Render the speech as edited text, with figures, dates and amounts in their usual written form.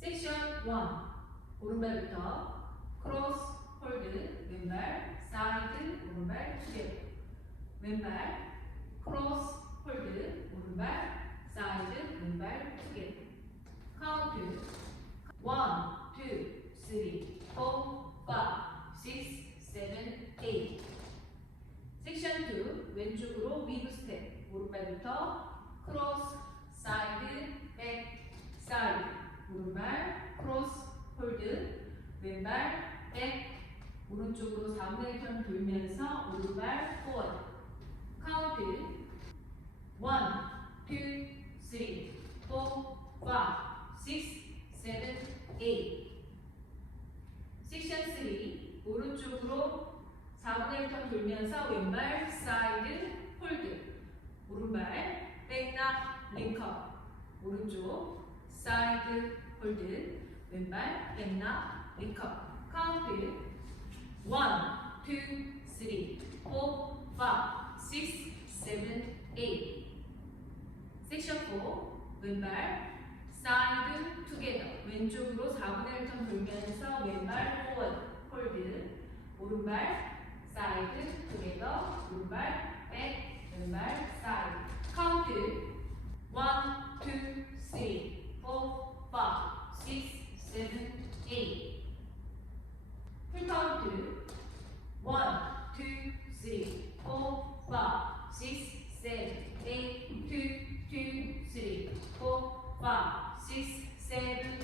섹션 1 오른발부터 크로스 홀드 왼발 사이드 오른발 투게더 왼발 크로스 홀드 오른발 사이드 왼발 투게더 카운트 1, 2, 3, 4, 5, 6, 7, 8 섹션 2 왼쪽으로 위브 스텝 오른발부터 크로스 사이드 백 사이드 오른발 크로스 홀드 왼발 백 오른쪽으로 4분의 1턴 돌면서 오른발 포워드 카운트 1, 2, 3, 4, 5, 6, 7, 8 섹션 3 오른쪽으로 4분의 1턴 돌면서 왼발 사이드 홀드 오른발 백락 링커 오른쪽 사이드 홀드 왼발 백락 링커 카운트 1, 2, 3, 4, 5, 6, 7, 8 섹션 4 왼발 사이드 투게더 왼쪽으로 4분의 1턴 돌면서 왼발 포워드 홀드 오른발 사이드 투게더 오른발 백 왼발 사이드 카운트 1, 2, 3, 4, 5, 6, 7, 8 풀카운트 1, 2, 3, 4, 5, 6, 7, 8 2, 2, 3, 4, 5, 6, 7,